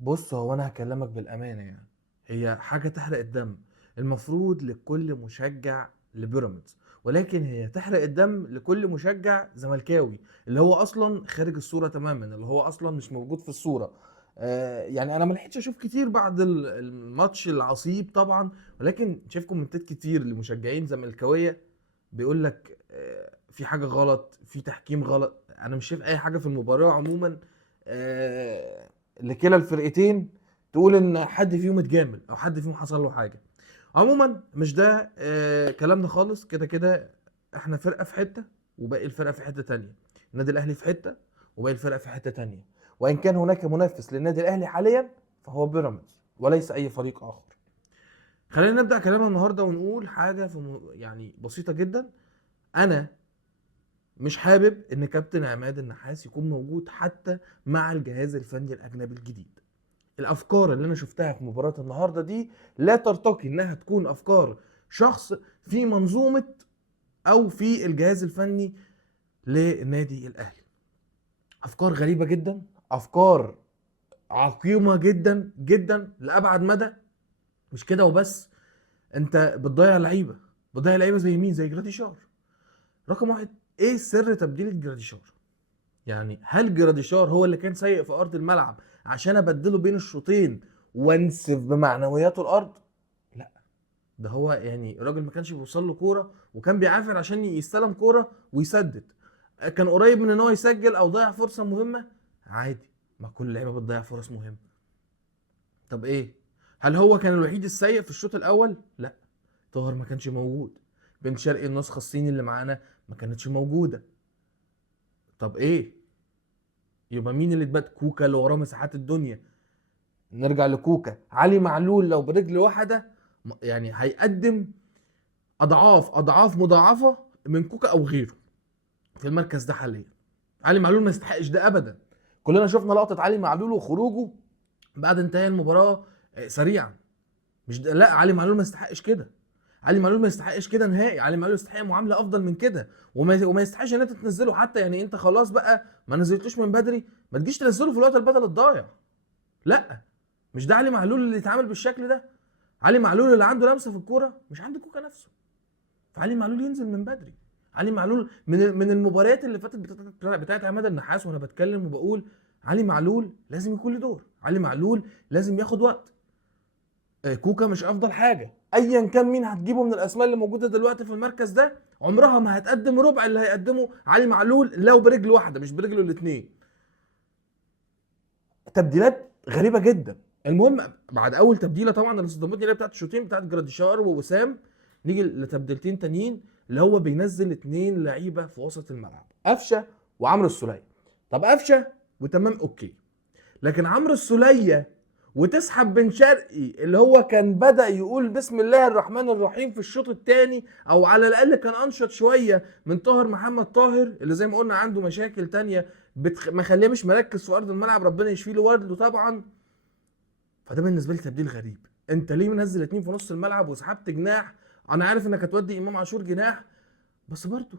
بص، هو انا هكلمك بالامانه يعني. هي حاجه تحرق الدم المفروض لكل مشجع لبيراميدز، ولكن هي تحرق الدم لكل مشجع زملكاوي اللي هو اصلا خارج الصوره تماما، اللي هو اصلا مش موجود في الصوره. يعني انا ما لحقتش اشوف كتير بعد الماتش العصيب طبعا، ولكن شايف كومنتات كتير لمشجعين زملكاويه بيقول لك في حاجه غلط، في تحكيم غلط. انا مش شايف اي حاجه في المباراه عموما آه، لكلا الفرقتين تقول ان حد فيهم اتجامل او حد فيهم حصل له حاجه. عموما مش ده كلامنا خالص. كده كده احنا فرقه في حته وباقي الفرقه في حته تانية. النادي الاهلي في حته وباقي الفرقه في حته تانية، وان كان هناك منافس للنادي الاهلي حاليا فهو بيراميدز وليس اي فريق اخر. خلينا نبدا كلامنا النهارده ونقول حاجه يعني بسيطه جدا. انا مش حابب ان كابتن عماد النحاس يكون موجود حتى مع الجهاز الفني الاجنبي الجديد. الافكار اللي انا شفتها في مباراة النهاردة دي لا ترتقي انها تكون افكار شخص في منظومة او في الجهاز الفني للنادي الاهلي. افكار غريبة جدا، افكار عقيمة جدا جدا لابعد مدى. مش كده وبس، انت بتضيع لعيبة. بتضيع لعيبة زي مين؟ زي جراديشار. رقم واحد، ايه سر تبديل جراديشار؟ يعني هل جراديشار هو اللي كان سيء في ارض الملعب عشان ابدله بين الشوطين وانسف بمعنوياته الارض؟ لا، ده هو يعني الراجل ما كانش بيوصل له كوره وكان بيعافر عشان يستلم كوره ويسدد. كان قريب من ان هو يسجل او ضيع فرصه مهمه، عادي، ما كل اللعيبه بتضيع فرص مهمه. طب ايه؟ هل هو كان الوحيد السيء في الشوط الاول؟ لا، طاهر ما كانش موجود. بن شرقي النسخه الصيني اللي معانا ما كانتش موجوده. طب ايه؟ يبقى مين اللي اتبات؟ كوكا اللي وراه مساحات الدنيا. نرجع لكوكا. علي معلول لو برجل واحده يعني هيقدم اضعاف اضعاف مضاعفه من كوكا او غيره في المركز ده حاليا. علي معلول ما يستحقش ده ابدا. كلنا شفنا لقطه علي معلول وخروجه بعد انتهاء المباراه سريعا. مش ده، لا، علي معلول ما يستحقش كده. علي معلول ما يستحقش كده نهائي. علي معلول يستحق معامله افضل من كده، وما يستحقش ان انت تنزله حتى. يعني انت خلاص بقى ما نزلتوش من بدري، ما تجيش تنزله في الوقت البدل الضايع. لا، مش ده علي معلول اللي يتعامل بالشكل ده. علي معلول اللي عنده لمسه في الكوره مش عند كوكا نفسه. فعلي معلول ينزل من بدري. علي معلول من المباريات اللي فاتت بتاعت عماد النحاس وانا بتكلم وبقول علي معلول لازم يكون له دور. علي معلول لازم ياخد وقت. كوكا مش افضل حاجه. ايا كان مين هتجيبه من الاسماء اللي موجوده دلوقتي في المركز ده عمرها ما هتقدم ربع اللي هيقدمه علي معلول لو برجل واحده مش برجله الاثنين. تبديلات غريبه جدا. المهم بعد اول تبديله طبعا اللي صدمتني اللي هي بتاعت الشوطين بتاعت جراديشار ووسام، نيجي لتبديلتين تانيين اللي هو بينزل اتنين لعيبه في وسط الملعب، قفشه وعمرو السوليه. طب قفشه وتمام اوكي، لكن عمرو السوليه وتسحب بن شرقي اللي هو كان بدأ يقول بسم الله الرحمن الرحيم في الشوط الثاني، او على الاقل كان انشط شويه من طاهر محمد طاهر اللي زي ما قلنا عنده مشاكل تانية مخليه مش مركز في ارض الملعب، ربنا يشفيه له ورده طبعا. فده بالنسبه لي تبديل غريب. انت ليه منزل اتنين في نص الملعب وسحبت جناح؟ انا عارف انك هتودي امام عاشور جناح، بس برضه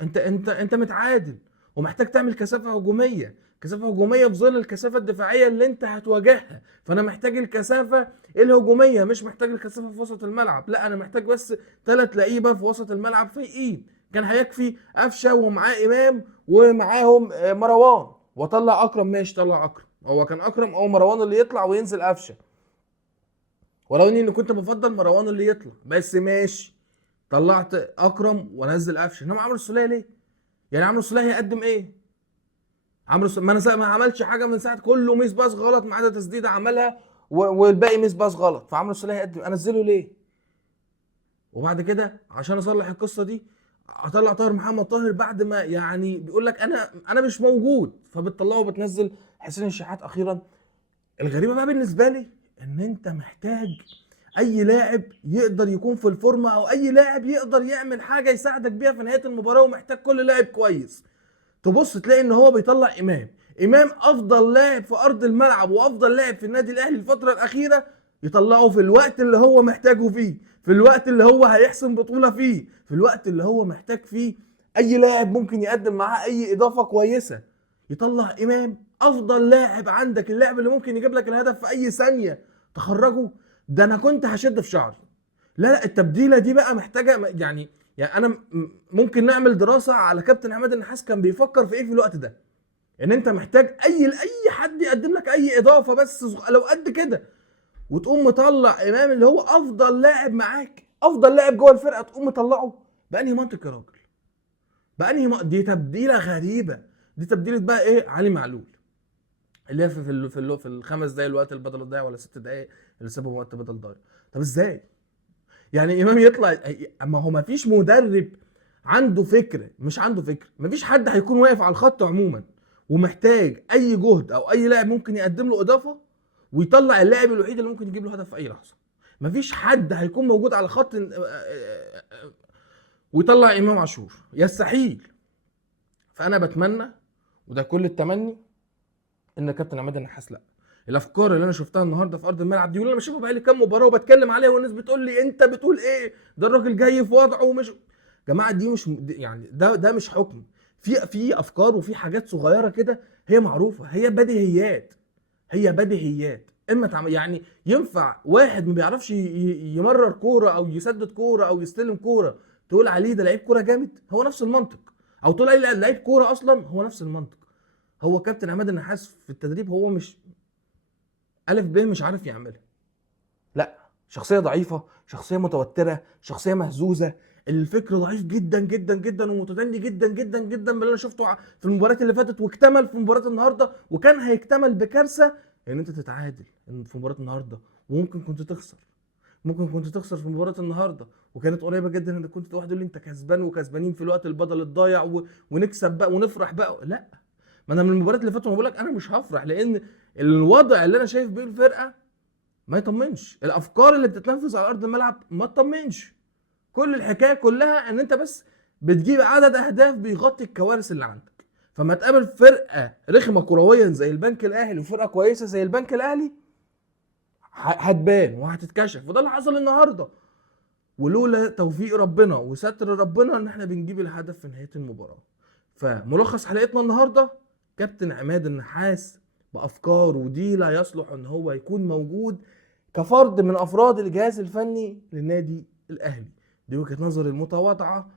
انت متعادل ومحتاج تعمل كثافه هجوميه. كثافه هجوميه في ظل الكثافه الدفاعيه اللي انت هتواجهها. فانا محتاج الكثافه الهجوميه، مش محتاج الكثافه في وسط الملعب. لا، انا محتاج بس ثلاث لعيبه في وسط الملعب فايقين. كان هيكفي قفشه ومعاه امام ومعاهم مروان، وطلع اكرم. ماشي، طلع اكرم. هو كان اكرم او مروان اللي يطلع وينزل قفشه، ولو اني كنت بفضل مروان اللي يطلع، بس ماشي. طلعت اكرم ونزل قفشه. انما عمرو السوليه ليه؟ يعني عمرو السوليه هيقدم ايه؟ ما انا ما عملش حاجه من ساعه، كله ميس باص غلط ما عدا تسديده عملها والباقي ميس باص غلط. فعمرو السوليه هيقدم، انزله ليه؟ وبعد كده عشان اصلح القصه دي اطلع طاهر محمد طاهر بعد ما يعني بيقول لك انا مش موجود، فبتطلعه وبتنزل حسين الشحات اخيرا. الغريبه بقى بالنسبه لي ان انت محتاج اي لاعب يقدر يكون في الفورمه او اي لاعب يقدر يعمل حاجه يساعدك بيها في نهايه المباراه، ومحتاج كل لاعب كويس. تبص تلاقي ان هو بيطلع امام افضل لاعب في ارض الملعب وافضل لاعب في النادي الاهلي الفتره الاخيره، يطلعه في الوقت اللي هو محتاجه فيه، في الوقت اللي هو هيحسم بطوله فيه، في الوقت اللي هو محتاج فيه اي لاعب ممكن يقدم معاه اي اضافه كويسه. يطلع امام افضل لاعب عندك، اللاعب اللي ممكن يجيب لك الهدف في اي ثانيه تخرجه، ده انا كنت هشد في شعري. لا التبديله دي بقى محتاجه يعني انا ممكن نعمل دراسه على كابتن عماد النحاس كان بيفكر في ايه في الوقت ده. ان انت محتاج اي حد يقدم لك اي اضافه بس لو قد كده، وتقوم مطلع امام اللي هو افضل لاعب معاك، افضل لاعب جوه الفرقه، تقوم مطلعه. بانهي منطق يا راجل؟ دي تبديله غريبه. دي تبديله بقى ايه؟ علي معلول، اللي هي في الخمس دقايق الوقت البدل الضايع ولا 6 دقايق اللي سابهم وقت بدل ضايع. طب ازاي؟ يعني امام يطلع؟ اما هو ما فيش مدرب عنده فكر، مش عنده فكر، ما فيش حد هيكون واقف على الخط عموما ومحتاج اي جهد او اي لاعب ممكن يقدم له اضافه ويطلع اللاعب الوحيد اللي ممكن يجيب له هدف في اي لحظه. ما فيش حد هيكون موجود على خط ويطلع امام عاشور، يستحيل. فانا بتمنى، وده كل التمني، ان كابتن عماد النحاس لا، الافكار اللي انا شفتها النهارده في ارض الملعب دي، واللي انا بشوفها بقالي كام مباراه وبتكلم عليها والناس بتقول لي انت بتقول ايه، ده الراجل جاي في وضعه ومش، جماعه دي مش يعني ده مش حكم. في افكار وفي حاجات صغيره كده هي معروفه، هي بديهيات، هي بديهيات. اما يعني ينفع واحد ما بيعرفش يمرر كوره او يسدد كوره او يستلم كوره تقول عليه ده لعيب كوره جامد؟ هو نفس المنطق. او تقول عليه لعيب كوره اصلا، هو نفس المنطق. هو كابتن عماد النحاس في التدريب هو مش الف ب مش عارف يعملها. لا، شخصيه ضعيفه، شخصيه متوتره، شخصيه مهزوزه، الفكر ضعيف جدا جدا جدا ومتدني جدا جدا جدا باللي انا شفته في المباريات اللي فاتت، واكتمل في مباراه النهارده، وكان هيكتمل بكارثه ان انت تتعادل في مباراه النهارده، وممكن كنت تخسر. ممكن كنت تخسر في مباراه النهارده، وكانت قريبه جدا ان كنت واحد يقول لي انت كسبان وكسبانين في الوقت البدل الضايع ونكسب بقى ونفرح بقى. لا، ما انا من المباريات اللي فاتت بقول لك انا مش هفرح، لان الوضع اللي انا شايف بيه الفرقه ما يطمنش، الافكار اللي بتتنفذ على ارض الملعب ما تطمنش. كل الحكايه كلها ان انت بس بتجيب عدد اهداف بيغطي الكوارث اللي عندك. فما تقابل فرقه رخمه كرويا زي البنك الاهلي وفرقه كويسه زي البنك الاهلي، هتبان وهتتكشف، وده اللي حصل النهارده. ولولا توفيق ربنا وستر ربنا ان احنا بنجيب الهدف في نهايه المباراه. فملخص حلقتنا النهارده: كابتن عماد النحاس بافكاره دي لا يصلح ان هو يكون موجود كفرد من افراد الجهاز الفني للنادي الاهلي. دي وجهه نظري المتواضعه،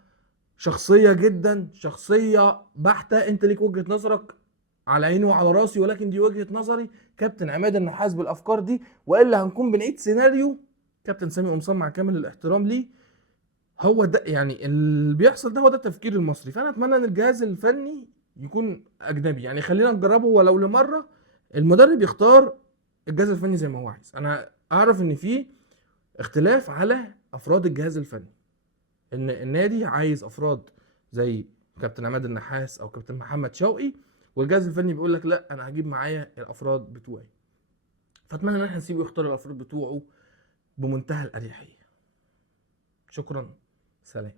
شخصيه جدا، شخصيه بحته، انت ليك وجهه نظرك على عيني وعلى راسي، ولكن دي وجهه نظري. كابتن عماد النحاس بالافكار دي، والا هنكون بنعيد سيناريو كابتن سامي قمصان، مع كامل الاحترام ليه. هو ده يعني اللي بيحصل، ده هو ده التفكير المصري. فانا اتمنى ان الجهاز الفني يكون اجنبي، يعني خلينا نجربه ولو لمره. المدرب يختار الجهاز الفني زي ما هو عايز. انا اعرف ان في اختلاف على افراد الجهاز الفني، ان النادي عايز افراد زي كابتن عماد النحاس او كابتن محمد شوقي، والجهاز الفني بيقول لك لا انا هجيب معايا الافراد بتوعي. فاتمنى ان احنا نسيبه يختار الافراد بتوعه بمنتهى الاريحيه. شكرا، سلام.